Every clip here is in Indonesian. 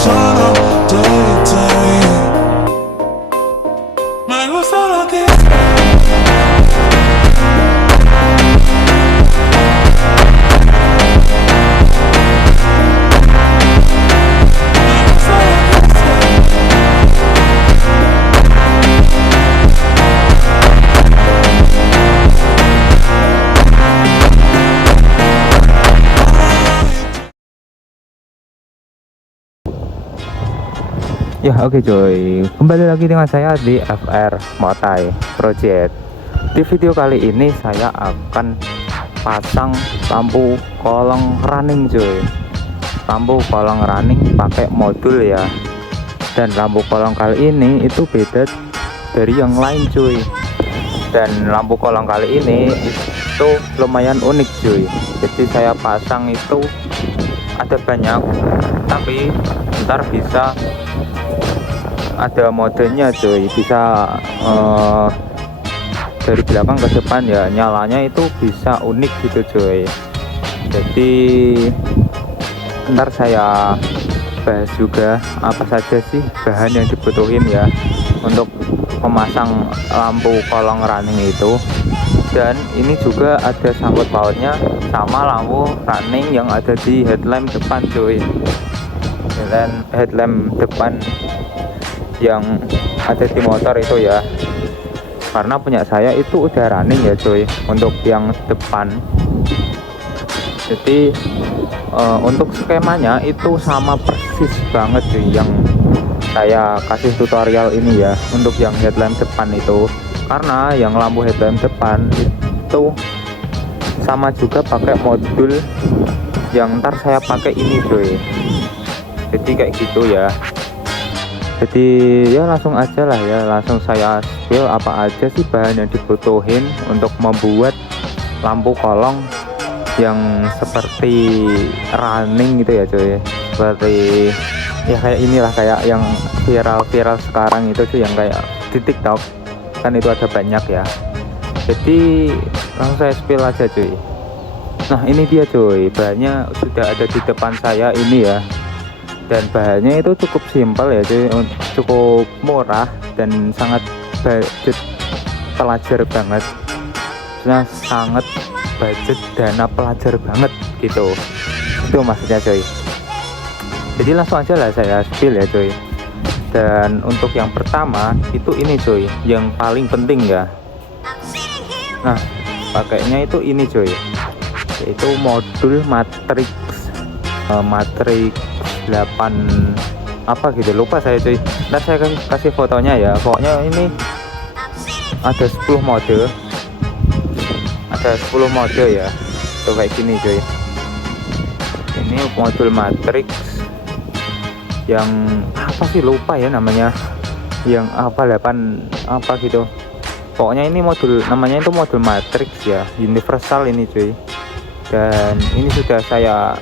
solo day. Me gusta lo que Ya oke cuy, kembali lagi dengan saya di FR Motai Project. Di video kali ini saya akan pasang lampu kolong running cuy. Lampu kolong running pakai modul ya. Dan lampu kolong kali ini itu beda dari yang lain cuy. Dan lampu kolong kali ini itu lumayan unik cuy. Jadi saya pasang itu ada banyak, tapi ntar bisa ada modenya cuy, bisa dari belakang ke depan ya, nyalanya itu bisa unik gitu cuy. Jadi ntar saya bahas juga apa saja sih bahan yang dibutuhin ya untuk memasang lampu kolong running itu. Dan ini juga ada sangkut pautnya sama lampu running yang ada di headlamp depan cuy. Dan headlamp depan yang ada di motor itu ya, karena punya saya itu udah running ya cuy untuk yang depan. Jadi untuk skemanya itu sama persis banget cuy yang saya kasih tutorial ini ya untuk yang headlamp depan itu. Karena yang lampu headlamp depan itu sama juga pakai modul yang ntar saya pakai ini cuy. Jadi kayak gitu ya. Jadi ya langsung aja lah ya, langsung saya spill apa aja sih bahan yang dibutuhin untuk membuat lampu kolong yang seperti running gitu ya cuy. Seperti ya kayak inilah, kayak yang viral-viral sekarang itu cuy, yang kayak di TikTok kan itu ada banyak ya. Jadi langsung saya spill aja cuy. Nah ini dia cuy, bahannya sudah ada di depan saya ini ya. Dan bahannya itu cukup simpel ya cuy, cukup murah dan sangat budget pelajar banget. Maksudnya sangat budget dana pelajar banget gitu, itu maksudnya cuy. Jadi langsung aja lah saya spill ya cuy. Dan untuk yang pertama itu ini cuy, yang paling penting ya. Nah pakainya itu ini cuy, yaitu modul matrix 8 apa gitu, lupa saya cuy. Nah saya akan kasih fotonya ya. Pokoknya ini ada 10 mode, ya tuh kayak gini cuy. Ini modul matrix yang apa sih, lupa ya namanya, yang apa 8 apa gitu. Pokoknya ini modul, namanya itu modul matrix ya, universal ini cuy. Dan ini sudah saya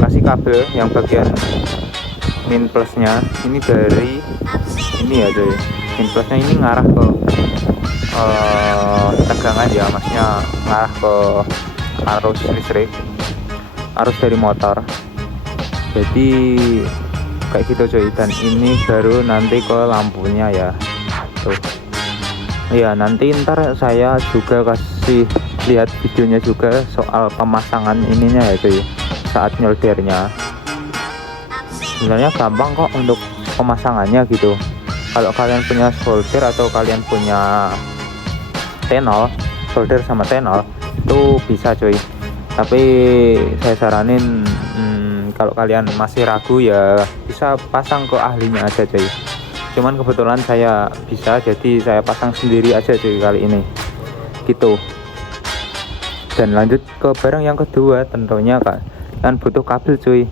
kasih kabel yang bagian min plusnya ini dari ini ya cuy. Min plusnya ini ngarah ke tegangan ya, maksudnya ngarah ke arus listrik, arus dari motor. Jadi kayak gitu cuy. Dan ini baru nanti ke lampunya ya tuh ya. Nanti ntar saya juga kasih lihat videonya juga soal pemasangan ininya ya cuy, saat nyoldernya. Sebenarnya gampang kok untuk pemasangannya gitu. Kalau kalian punya solder atau kalian punya tenol, solder sama tenol itu bisa cuy. Tapi saya saranin kalau kalian masih ragu ya bisa pasang ke ahlinya aja cuy. Cuman kebetulan saya bisa, jadi saya pasang sendiri aja cuy kali ini gitu. Dan lanjut ke barang yang kedua, tentunya kan butuh kabel cuy.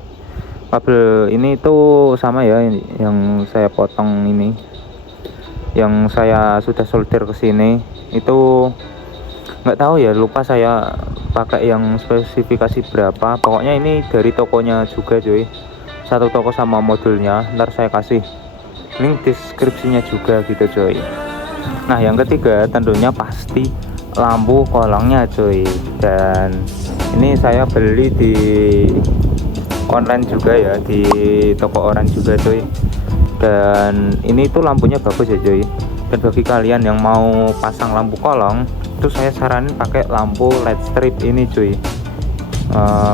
Kabel ini tuh sama ya, yang saya potong ini, yang saya sudah solder ke sini itu nggak tahu ya, lupa saya pakai yang spesifikasi berapa. Pokoknya ini dari tokonya juga cuy, satu toko sama modulnya. Ntar saya kasih link deskripsinya juga gitu cuy. Nah yang ketiga tentunya pasti lampu kolongnya cuy. Dan ini saya beli di online juga ya, di toko orang juga cuy. Dan ini tuh lampunya bagus ya cuy. Dan bagi kalian yang mau pasang lampu kolong itu saya saranin pakai lampu LED strip ini cuy.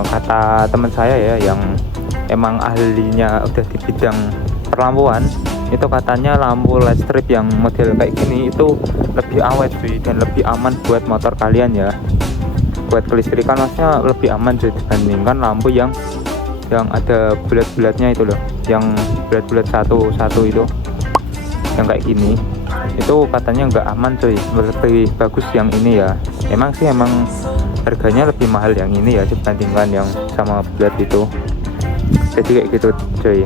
Kata teman saya ya yang emang ahlinya udah di bidang perlampuan, itu katanya lampu LED strip yang model kayak gini itu lebih awet cuy, dan lebih aman buat motor kalian ya, buat kelistrikan maksudnya lebih aman cuy, dibandingkan lampu yang ada bulat-bulatnya itu loh, yang bulat-bulat satu itu yang kayak gini, itu katanya nggak aman cuy. Lebih bagus yang ini ya. Emang sih emang harganya lebih mahal yang ini ya dibandingkan yang sama bulat itu. Jadi kayak gitu cuy.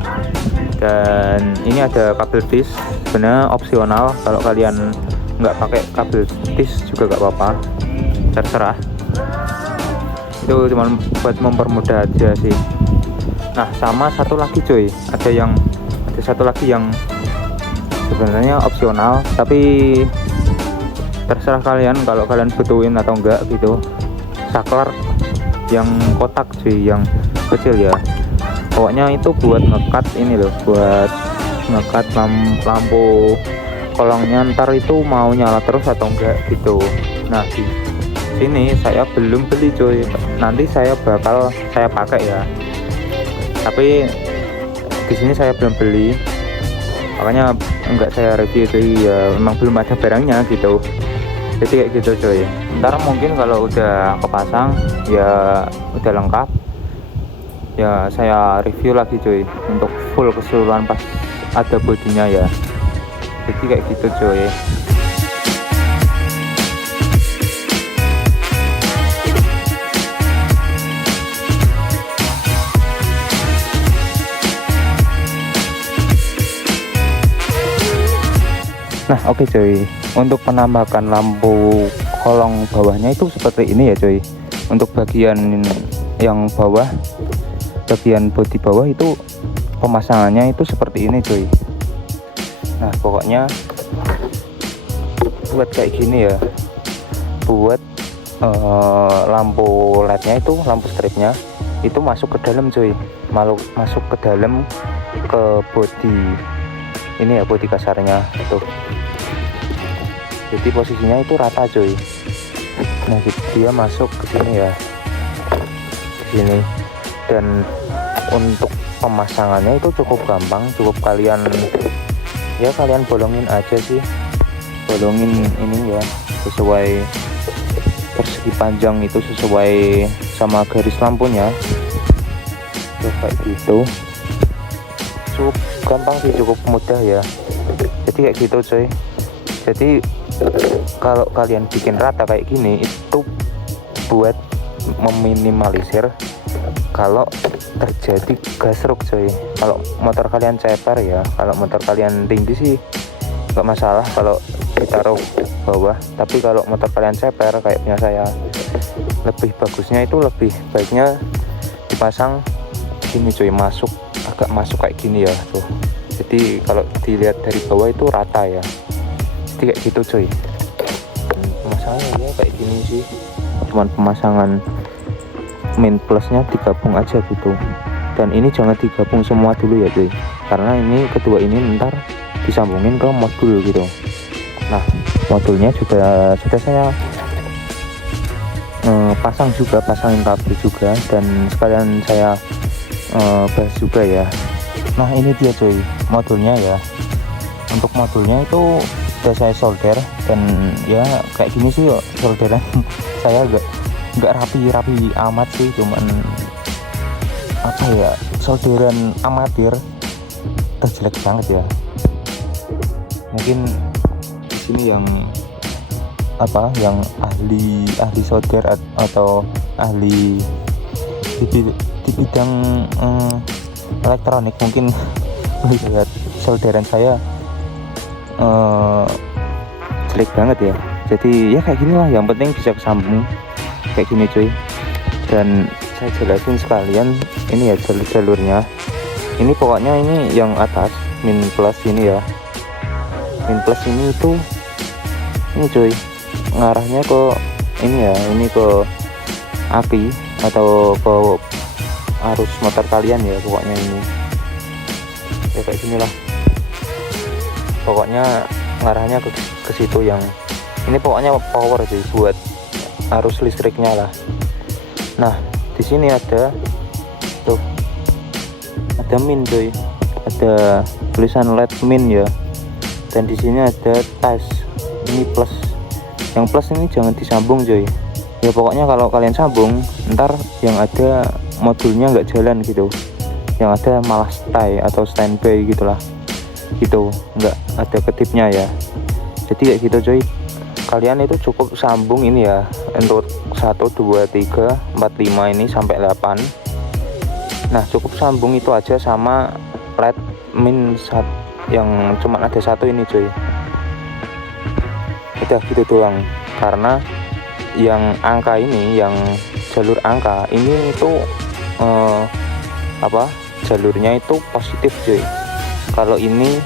Dan ini ada kabel tis, sebenarnya opsional, kalau kalian nggak pakai kabel tis juga nggak apa-apa, terserah. Itu cuma buat mempermudah aja sih. Nah sama satu lagi cuy, ada satu lagi yang sebenarnya opsional, tapi terserah kalian kalau kalian butuhin atau enggak gitu. Saklar yang kotak cuy, yang kecil ya, pokoknya itu buat ngekat ini loh, buat ngekat lampu kolongnya ntar itu mau nyala terus atau enggak gitu. Nah di sini saya belum beli cuy, nanti saya pakai ya, tapi di sini saya belum beli, makanya enggak saya review cuy ya, memang belum ada barangnya gitu. Jadi kayak gitu cuy. Ntar mungkin kalau udah kepasang ya, udah lengkap ya, saya review lagi cuy untuk full keseluruhan pas ada bodinya ya. Jadi kayak gitu cuy. Nah oke cuy, untuk penambahan lampu kolong bawahnya itu seperti ini ya cuy. Untuk bagian yang bawah, bagian bodi bawah itu pemasangannya itu seperti ini cuy. Nah pokoknya buat kayak gini ya, buat lampu LED-nya itu, lampu stripnya itu masuk ke dalam cuy, masuk ke dalam ke bodi ini ya, bodi kasarnya itu. Jadi posisinya itu rata cuy. Nah dia masuk ke sini ya, ke sini. Dan untuk pemasangannya itu cukup gampang, cukup kalian bolongin aja sih, bolongin ini ya, sesuai persegi panjang itu, sesuai sama garis lampunya tuh, kayak gitu. Cukup gampang sih, cukup mudah ya. Jadi kayak gitu cuy. Jadi kalau kalian bikin rata kayak gini itu buat meminimalisir kalau terjadi gasruk cuy. Kalau motor kalian ceper ya, kalau motor kalian tinggi sih nggak masalah kalau ditaruh bawah, tapi kalau motor kalian ceper kayak punya saya, lebih bagusnya itu, lebih baiknya dipasang gini cuy, agak masuk kayak gini ya tuh. Jadi kalau dilihat dari bawah itu rata ya. Jadi kayak gitu cuy. Pemasangannya ya kayak gini sih, cuman pemasangan main plusnya digabung aja gitu. Dan ini jangan digabung semua dulu ya cuy, karena ini kedua ini ntar disambungin ke modul gitu. Nah modulnya juga sudah saya pasangin kabel juga, dan sekalian saya bahas juga ya. Nah ini dia cuy modulnya ya. Untuk modulnya itu udah saya solder, dan ya kayak gini sih yuk, solderan saya nggak rapi amat sih, cuman apa ya, solderan amatir, jelek banget ya. Mungkin di sini yang ahli solder atau ahli di bidang elektronik mungkin lihat solderan saya jelek banget ya. Jadi ya kayak gini lah, yang penting bisa kesambung kayak gini cuy. Dan saya jelasin sekalian ini ya jalurnya. Ini pokoknya ini yang atas min plus ini ya, min plus ini itu ini cuy, ngarahnya ke ini ya, ini ke aki atau ke arus motor kalian ya pokoknya ini ya kayak gini lah, pokoknya ngarahnya ke situ. Yang ini pokoknya power sih buat arus listriknya lah. Nah di sini ada tuh, ada min cuy, ada tulisan LED min ya, dan di sini ada tes ini plus. Yang plus ini jangan disambung cuy ya, pokoknya kalau kalian sambung ntar yang ada modulnya nggak jalan gitu, yang ada malah stay atau standby gitulah gitu, nggak ada ketipnya ya. Jadi kayak gitu cuy, kalian itu cukup sambung ini ya untuk 1 2 3 4 5 ini sampai 8. Nah cukup sambung itu aja sama LED min yang cuma ada satu ini cuy, udah gitu doang. Karena yang angka ini, yang jalur angka ini itu jalurnya itu positif cuy. Kalau ini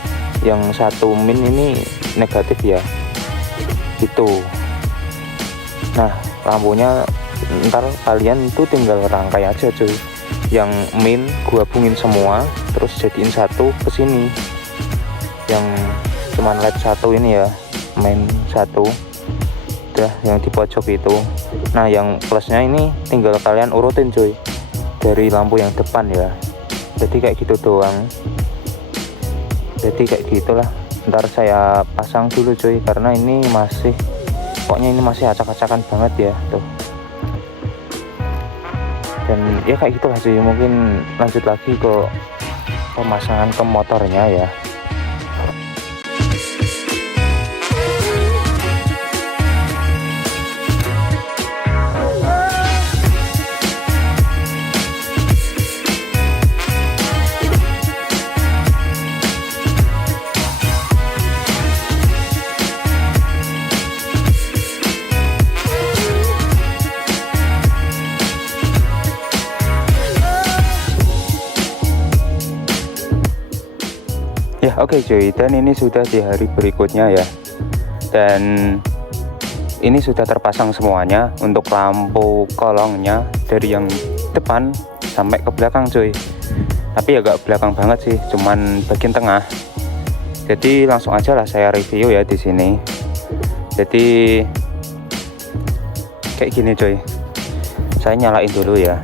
yang 1 min ini negatif ya gitu. Nah lampunya ntar kalian itu tinggal rangkai aja cuy, yang min gua hubungin semua terus jadiin satu ke sini, yang cuman LED 1 ini ya, main 1 udah yang di pojok itu. Nah yang plusnya ini tinggal kalian urutin cuy dari lampu yang depan ya. Jadi kayak gitu doang, jadi kayak gitulah. Ntar saya pasang dulu cuy, karena ini masih, pokoknya ini masih acak-acakan banget ya tuh. Dan ya kayak gitulah cuy, mungkin lanjut lagi ke pemasangan ke motornya ya. Ya oke cuy, dan ini sudah di hari berikutnya ya, dan ini sudah terpasang semuanya untuk lampu kolongnya dari yang depan sampai ke belakang cuy. Tapi agak belakang banget sih, cuman bagian tengah. Jadi langsung aja lah saya review ya di sini. Jadi kayak gini cuy, saya nyalain dulu ya.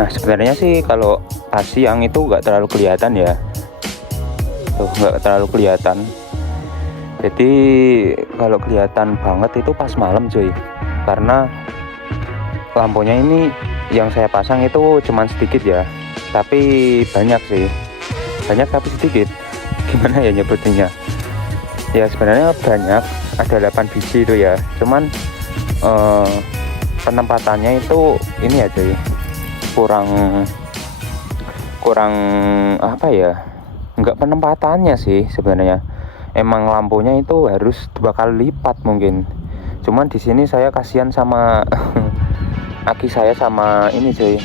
Nah sebenarnya sih kalau pas siang itu nggak terlalu kelihatan ya, tuh nggak terlalu kelihatan. Jadi kalau kelihatan banget itu pas malam cuy, karena lampunya ini yang saya pasang itu cuman sedikit ya, tapi banyak sih, banyak tapi sedikit. Gimana ya nyebutinnya ya, sebenarnya banyak, ada 8 biji itu ya, cuman penempatannya itu ini aja ya, kurang apa ya, nggak penempatannya sih sebenarnya. Emang lampunya itu harus 2 kali lipat mungkin, cuman di sini saya kasihan sama aki saya, sama ini cuy,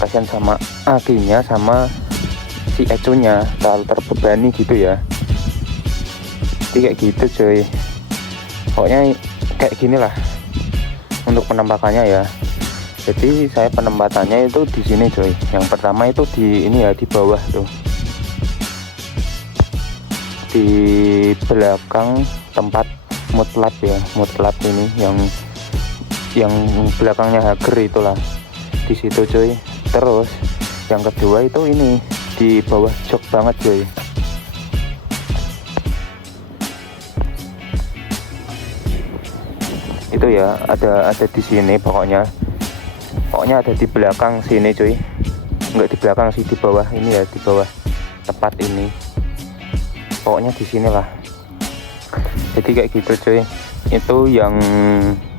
kasihan sama akinya sama si ecunya, terlalu terbebani gitu ya. Jadi kayak gitu cuy, pokoknya kayak gini lah untuk penampakannya ya. Jadi saya penempatannya itu di sini cuy. Yang pertama itu di ini ya, di bawah tuh, di belakang tempat mutlap ya, mutlap ini yang belakangnya hager itulah, di situ cuy. Terus yang kedua itu ini di bawah jok banget cuy. Itu ya, ada di sini pokoknya ada di belakang sini cuy, nggak di belakang sih, di bawah ini ya, di bawah tepat ini, pokoknya di sini lah. Jadi kayak gitu cuy. Itu yang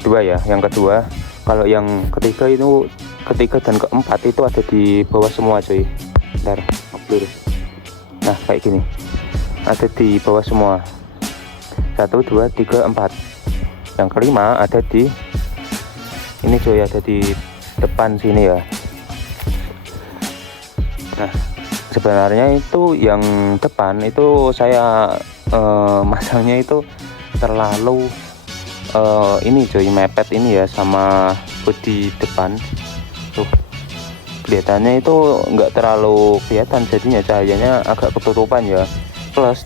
dua ya, yang kedua. Kalau yang ketiga itu, ketiga dan keempat itu ada di bawah semua cuy. Bentar, nah kayak gini, ada di bawah semua, 1 2 3 4. Yang kelima ada di ini cuy, ada di depan sini ya. Nah sebenarnya itu yang depan itu saya masangnya itu terlalu ini cuy, mepet ini ya sama bodi depan. kelihatannya itu nggak terlalu kelihatan, jadinya cahayanya agak ketutupan ya. Plus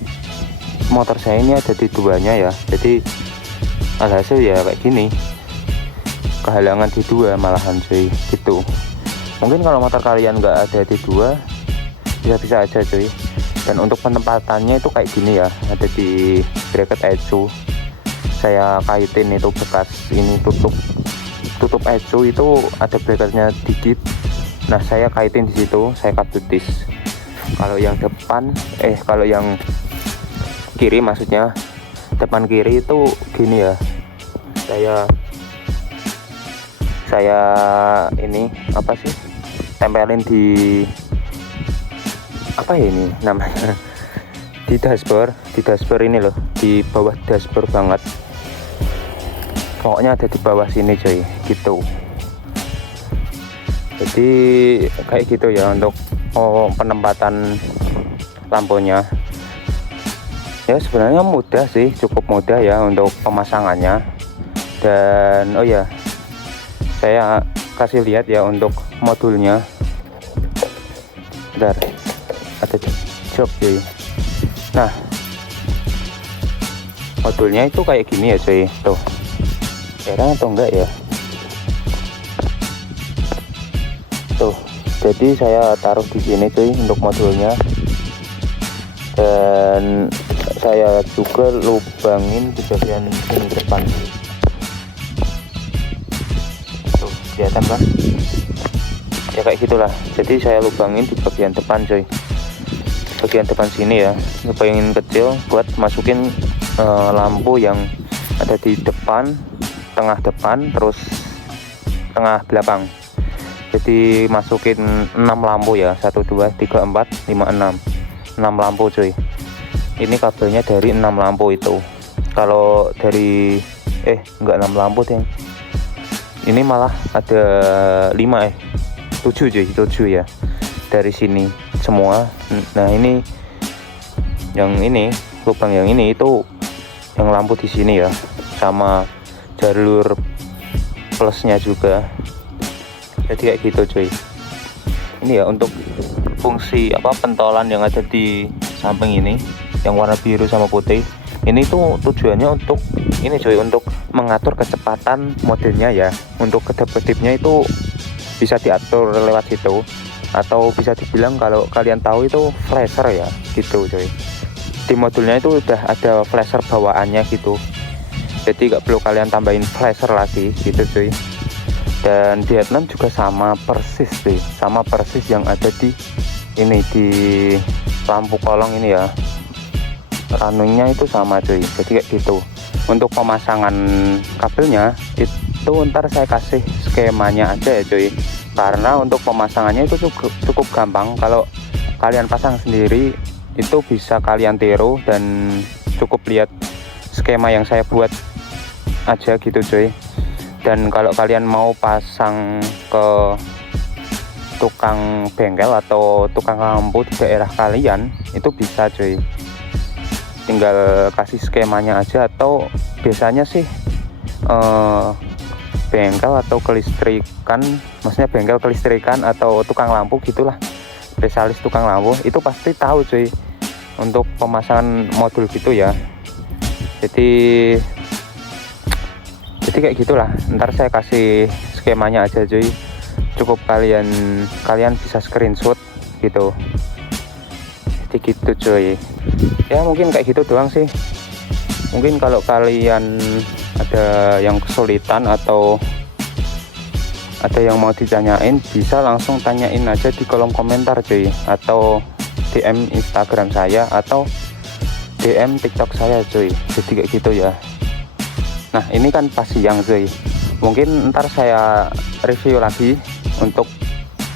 motor saya ini ada di duanya ya, jadi alhasil ya kayak gini, kehalangan di dua malahan cuy gitu. Mungkin kalau motor kalian nggak ada di dua bisa aja cuy. Dan untuk penempatannya itu kayak gini ya, ada di bracket ecu. Saya kaitin itu bekas ini tutup ecu itu ada bracketnya dikit. Nah saya kaitin di situ, saya kabutis. Kalau yang depan, kalau yang kiri maksudnya, depan kiri itu gini ya. Saya ini apa sih? Tempelin di apa ya ini namanya? Di dashboard ini loh, di bawah dashboard banget. Pokoknya ada di bawah sini coy, gitu. Jadi kayak gitu ya untuk penempatan lampunya. Ya sebenarnya mudah sih, cukup mudah ya untuk pemasangannya. Dan oh ya, saya kasih lihat ya untuk modulnya. Bentar, ada jok cuy. Nah modulnya itu kayak gini ya cuy, tuh heran atau enggak ya. Tuh, jadi saya taruh di sini cuy untuk modulnya, dan saya juga lubangin di bagian sini depan. Tuh, kelihatan kan? Ya kayak gitulah. Jadi saya lubangin di bagian depan cuy, bagian depan sini ya, lubangin kecil buat masukin lampu yang ada di depan, tengah depan, terus tengah belakang. Jadi masukin 6 lampu ya, 1 2 3 4 5 6 lampu cuy. Ini kabelnya dari 6 lampu itu. Kalau dari enggak 6 lampu deh, ini malah ada 7 cuy, 7 ya dari sini semua. Nah ini yang ini, lubang yang ini itu yang lampu di sini ya, sama jalur plusnya juga. Jadi kayak gitu cuy. Ini ya untuk fungsi pentolan yang ada di samping ini, yang warna biru sama putih. Ini tuh tujuannya untuk ini cuy, untuk mengatur kecepatan modelnya ya. Untuk kedap-kedipnya itu bisa diatur lewat situ, atau bisa dibilang kalau kalian tahu itu flasher ya gitu cuy. Di modulnya itu udah ada flasher bawaannya gitu, jadi nggak perlu kalian tambahin flasher lagi gitu cuy. Dan di headlamp juga sama persis cuy, sama persis yang ada di ini, di lampu kolong ini ya, runningnya itu sama cuy. Jadi kayak gitu. Untuk pemasangan kabelnya itu ntar saya kasih skemanya aja ya cuy, karena untuk pemasangannya itu cukup gampang. Kalau kalian pasang sendiri itu bisa kalian tiru dan cukup lihat skema yang saya buat aja gitu cuy. Dan kalau kalian mau pasang ke tukang bengkel atau tukang lampu di daerah kalian, itu bisa cuy, tinggal kasih skemanya aja. Atau biasanya sih bengkel atau kelistrikan, maksudnya bengkel kelistrikan atau tukang lampu gitulah, spesialis tukang lampu itu pasti tahu cuy untuk pemasangan modul gitu ya. Jadi kayak gitulah, ntar saya kasih skemanya aja cuy, cukup kalian bisa screenshot gitu. Jadi gitu cuy ya, mungkin kayak gitu doang sih. Mungkin kalau kalian ada yang kesulitan atau ada yang mau ditanyain, bisa langsung tanyain aja di kolom komentar cuy, atau DM Instagram saya, atau DM TikTok saya cuy. Jadi kayak gitu ya. Nah ini kan pas siang cuy, mungkin ntar saya review lagi untuk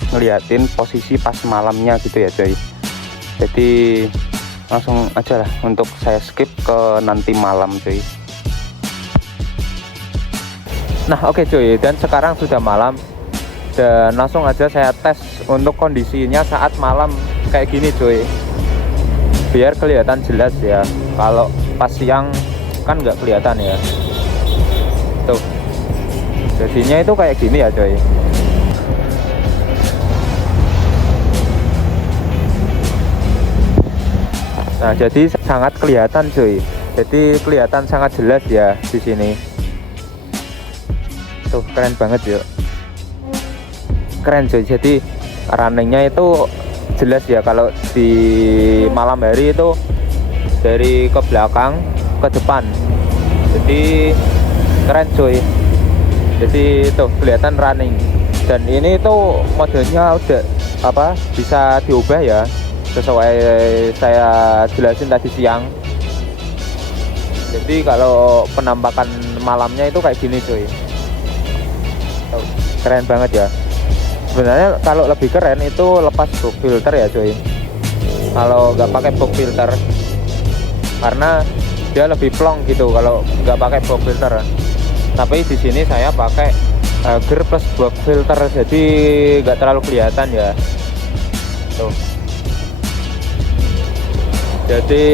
ngeliatin posisi pas malamnya gitu ya cuy. Jadi langsung aja lah untuk saya skip ke nanti malam cuy. Nah oke cuy, dan sekarang sudah malam, dan langsung aja saya tes untuk kondisinya saat malam kayak gini cuy, biar kelihatan jelas ya. Kalau pas siang kan nggak kelihatan ya. Tuh, jadinya itu kayak gini ya coy. Nah, jadi sangat kelihatan cuy. Jadi kelihatan sangat jelas ya di sini. Tuh keren banget yuk. Keren cuy. Jadi runningnya itu jelas ya, kalau di malam hari itu dari ke belakang ke depan. Jadi keren cuy. Jadi tuh kelihatan running. Dan ini tuh modenya udah bisa diubah ya, sesuai saya jelasin tadi siang. Jadi kalau penampakan malamnya itu kayak gini cuy. Tuh, keren banget ya. Sebenarnya kalau lebih keren itu lepas box filter ya cuy. Kalau nggak pakai box filter, karena dia lebih plong gitu kalau nggak pakai box filter. Tapi di sini saya pakai gear plus box filter, jadi nggak terlalu kelihatan ya. Tuh. Jadi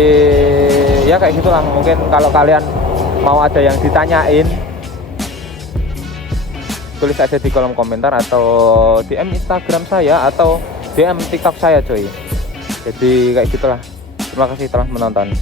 ya kayak gitulah. Mungkin kalau kalian mau ada yang ditanyain, tulis aja di kolom komentar atau DM Instagram saya atau DM TikTok saya cuy. Jadi kayak gitulah. Terima kasih telah menonton.